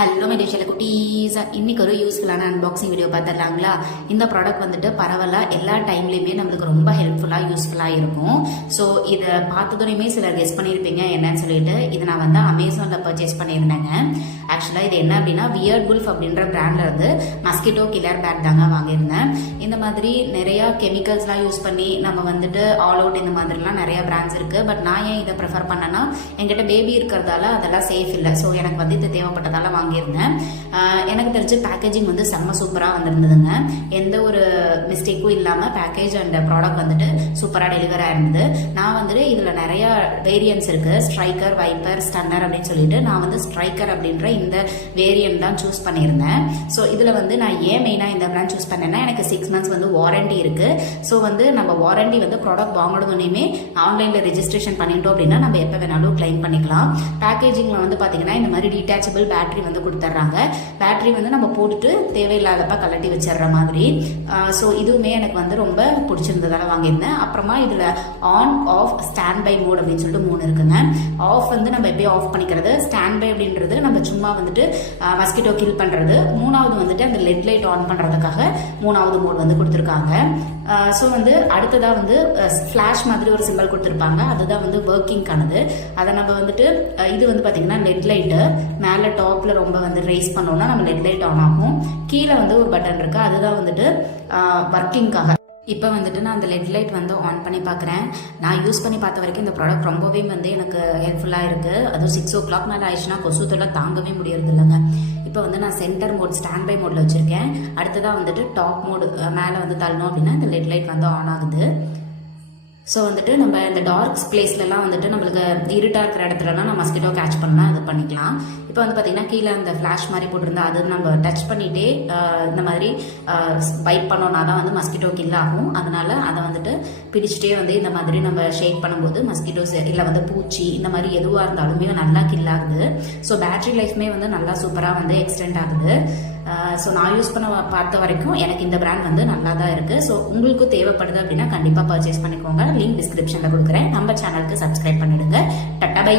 Hello my dear குட்டீஸ், இன்னைக்கு ஒரு யூஸ்ஃபுல்லான அன்பாக்சிங் வீடியோ பார்த்துடலாங்களா. இந்த ப்ராடக்ட் வந்துட்டு பரவாயில்ல, எல்லா டைம்லையுமே நம்மளுக்கு ரொம்ப ஹெல்ப்ஃபுல்லாக யூஸ்ஃபுல்லாக இருக்கும். ஸோ இதை பார்த்ததுனையுமே சிலர் கெஸ் பண்ணியிருப்பீங்க என்னன்னு சொல்லிட்டு. இதை நான் வந்து அமேசானில் பர்ச்சேஸ் பண்ணியிருந்தேங்க. ஆக்சுவலாக இது என்ன அப்படின்னா வியர்ட் புல்ஃப் அப்படின்ற பிராண்டில் இருந்து மஸ்கிட்டோ கில்லர் பேட் தாங்க வாங்கியிருந்தேன். இந்த மாதிரி நிறையா கெமிக்கல்ஸ்லாம் யூஸ் பண்ணி நம்ம வந்துட்டு ஆல் அவுட் இந்த மாதிரிலாம் நிறையா பிராண்ட்ஸ் இருக்குது. பட் நான் ஏன் இதை ப்ரிஃபர் பண்ணேன்னா, என்கிட்ட பேபி இருக்கிறதால அதெல்லாம் சேஃப் இல்லை. ஸோ எனக்கு வந்து இது தேவைப்பட்டதால வாங்கியிருந்தேன். எனக்கு தெரிஞ்ச பேக்கேஜிங் வந்து செம்ம சூப்பராக வந்திருந்ததுங்க. எந்த ஒரு மிஸ்டேக்கும் இல்லாமல் பேக்கேஜ் அண்ட் ப்ராடக்ட் வந்துட்டு சூப்பராக டெலிவர் ஆயிருந்தது. நான் வந்துட்டு இதில் நிறைய வேரியன்ட்ஸ் இருக்குது. ஸ்ட்ரைக்கர், வைப்பர், ஸ்டன்னர் அப்படின்னு சொல்லிட்டு நான் வந்து ஸ்ட்ரைக்கர் அப்படின்ற இந்த வேரியன்ட் தான் சூஸ் பண்ணியிருந்தேன். ஸோ இதில் வந்து நான் ஏன் மெயினாக இந்த பிராண்ட் சூஸ் பண்ணேன்னா, எனக்கு 6 months வந்து வாரண்டி இருக்குது. ஸோ வந்து நம்ம வாரண்டி வந்து ப்ராடக்ட் வாங்கணுன்னே ஆன்லைனில் ரெஜிஸ்ட்ரேஷன் பண்ணிட்டோம் அப்படின்னா நம்ம எப்போ வேணாலும் கிளைம் பண்ணிக்கலாம். பேக்கேஜிங்கில் வந்து பார்த்தீங்கன்னா இந்த மாதிரி டீட்டாச்சபிள் பேட்டரி வந்து கொடுத்துட்றாங்க. பேட்டரி வந்து நம்ம போட்டுட்டு தேவையில்லாதப்ப கலட்டி வச்சிடுற மாதிரி. ஸோ இதுவுமே எனக்கு வந்து ரொம்ப பிடிச்சிருந்ததால வாங்கியிருந்தேன். அப்புறமா இதில் on, off, stand by mode அப்படின்னு சொல்லிட்டு 3 இருக்குங்க. ஆஃப் வந்து நம்ம எப்பயும் ஆஃப் பண்ணிக்கிறது, ஸ்டாண்ட் பை அப்படின்றது நம்ம சும்மா வந்துட்டு மஸ்கிட்டோ கில் பண்ணுறது, 3வது வந்துட்டு அந்த லெட் லைட் ஆன் பண்ணுறதுக்காக 3வது மோட் வந்து கொடுத்துருக்காங்க. ஸோ வந்து அடுத்ததாக வந்து ஃப்ளாஷ் மாதிரி ஒரு சிம்பிள் கொடுத்துருப்பாங்க. அதுதான் வந்து ஒர்க்கிங்கானது. அதை நம்ம வந்துட்டு இது வந்து பார்த்தீங்கன்னா லெட் லைட்டு மேலே டாப்பில் ரொம்ப வந்து ரைஸ் பண்ணோம்னா நம்ம லெட் லைட் ஆன் ஆகும். கீழே வந்து ஒரு பட்டன் இருக்குது, அதுதான் வந்துட்டு ஒர்க்கிங்காக. இப்போ வந்துட்டு நான் அந்த லெட் லைட் வந்து ஆன் பண்ணி பார்க்குறேன். நான் யூஸ் பண்ணி பார்த்த வரைக்கும் இந்த ப்ராடக்ட் ரொம்பவே வந்து எனக்கு ஹெல்ப்ஃபுல்லாக இருக்குது. அதுவும் 6 o'clock மேலே ஆயிடுச்சுன்னா கொசு தொல்லை தாங்கவே முடியறது இல்லைங்க. இப்போ வந்து நான் சென்டர் மோட் ஸ்டாண்ட் பை மோடில் வச்சுருக்கேன். அடுத்ததாக வந்துட்டு டாப் மோடு மேலே வந்து தள்ளணும் அப்படின்னா இந்த லெட் லைட் வந்து ஆன் ஆகுது. ஸோ வந்துட்டு நம்ம இந்த டார்க் பிளேஸ்லலாம் வந்துட்டு நம்மளுக்கு இருட்டாக இருக்கிற இடத்துலலாம் நம்ம மஸ்கிட்டோ கேட்ச் பண்ணால் இது பண்ணிக்கலாம். இப்போ வந்து பார்த்திங்கன்னா கீழே அந்த ஃப்ளாஷ் மாதிரி போட்டிருந்தா அது நம்ம டச் பண்ணிகிட்டே இந்த மாதிரி வைப் பண்ணோன்னா தான் வந்து மஸ்கிட்டோ கில் ஆகும். அதனால் அதை வந்துட்டு பிடிச்சிட்டே வந்து இந்த மாதிரி நம்ம ஷேக் பண்ணும்போது மஸ்கிட்டோஸ் இல்லை வந்து பூச்சி இந்த மாதிரி எதுவாக இருந்தாலுமே நல்லா கில் ஆகுது. ஸோ பேட்டரி லைஃப்மே வந்து நல்லா சூப்பராக வந்து எக்ஸ்டெண்ட் ஆகுது. ஸோ நான் யூஸ் பண்ண பார்த்த வரைக்கும் எனக்கு இந்த பிராண்ட் வந்து நல்லா தான் இருக்குது. ஸோ உங்களுக்கும் தேவைப்படுது அப்படின்னா கண்டிப்பாக பர்ச்சேஸ் பண்ணிக்கோங்க. லிங்க் டிஸ்கிரிப்ஷனில் கொடுக்குறேன். நம்ம சேனலுக்கு சப்ஸ்கிரைப் பண்ணிடுங்க. Ta-ta by.